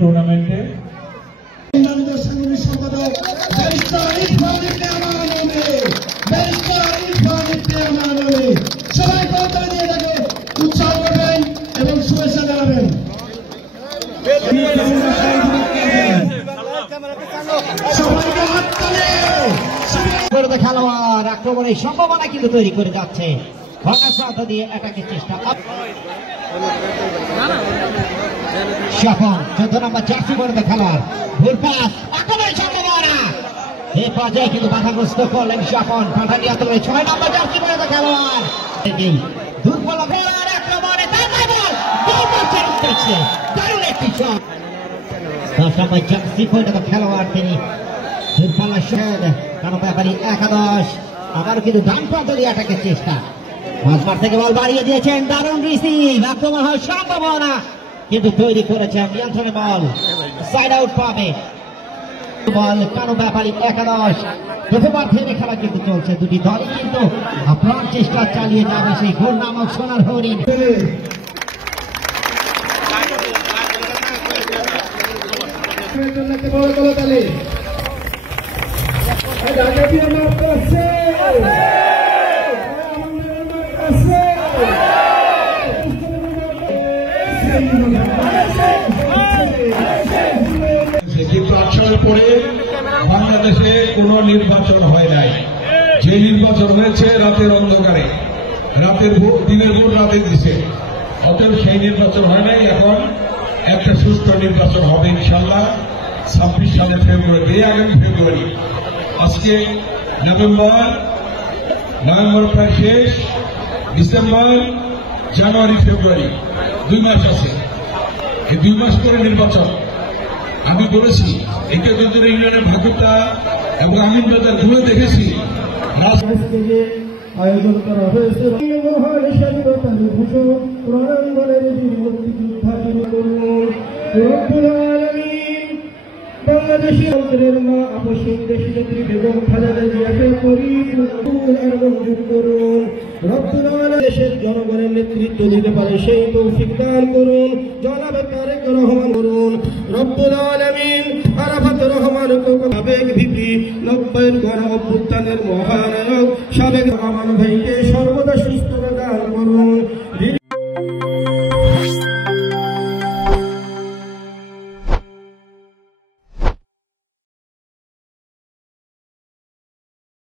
টুর্নামেন্টে সবাই কথা দিয়ে তাকে উৎসাহ করবেন এবং শুভেচ্ছা জানাবেন। খেলোয়াড় আক্রমণের সম্ভাবনা কিন্তু তৈরি করে যাচ্ছে, ভাঙা প্রান্ত দিয়ে অ্যাটাকের চেষ্টা। স্বপন 14 নম্বর জার্সি পরে খেলোয়াড়, ভুল পাস, আক্রমণের সম্ভাবনা এই পর্যায়ে কিন্তু বাধাগ্রস্ত করলেন স্বপন। পাঠা নিয়ে 6 নম্বর জার্সি পরে খেলোয়াড়, দুর্বল খেলোয়াড় আক্রমণে দারুণ একটি শট। 10 নম্বর জার্সি পরে খেলোয়াড় তিনি দূরপাল্লা শট, কারণ ব্যাপারী একাদশ। আবারও কিন্তু ডান প্রান্ত দিয়ে অ্যাটাকের চেষ্টা, মাঝমাঠ থেকে বল বাড়িয়ে দিয়েছেন, দারুণ রিসিভ, আক্রমণ হওয়ার সম্ভাবনা কিন্তু তৈরি করেছেন, নিয়ন্ত্রণে বল, সাইড আউট পাবে বল। কারণ ব্যাপারী একাদশ। প্রথমার্ধে খেলা কিন্তু চলছে, দুটি দলই কিন্তু আপ্রাণ চেষ্টা চালিয়ে যাবে সেই গোল নামক সোনার হরিণ। কিন্তু 8 সাল পরে বাংলাদেশে কোন নির্বাচন হয় নাই। যে নির্বাচন হয়েছে রাতের অন্ধকারে, দিনের ভোট রাতে দিছে, অতএব সেই নির্বাচন হয় নাই। এখন একটা সুষ্ঠু নির্বাচন হবে ইনশাল্লাহ 26 সালের ফেব্রুয়ারি, আগামী ফেব্রুয়ারি। আজকে নভেম্বর প্রায় শেষ, ডিসেম্বর, জানুয়ারি, ফেব্রুয়ারি 2 মাস আছে। এই 2 মাস পরে নির্বাচন। আমি বলেছি একাত্তর ইউনিয়নের ভাগ্যতা এবং আমিনবাজার ঘুরে দেখেছি। আয়োজন করা হয়েছে স্বাধীনতার ঘোষক রণাঙ্গনের বীর মুক্তিযোদ্ধা বাংলাদেশের অন্তরের মা আপসীন দেশনেত্রী বেগম খালেদা জিয়াকে মঞ্জুর করুন। রব্বুল আলামিন দেশের জনগণের নেতৃত্ব দিতে পারে সেই তৌফিক দান করুন। জনাবে তারেক রহমান করুন। রব্বুল আলামিন আরাফাত রহমান সাবেক ভিপি 90 গণ অভ্যুত্থানের মহানায়ক সাবেক রহমান ভাইকে সর্বদা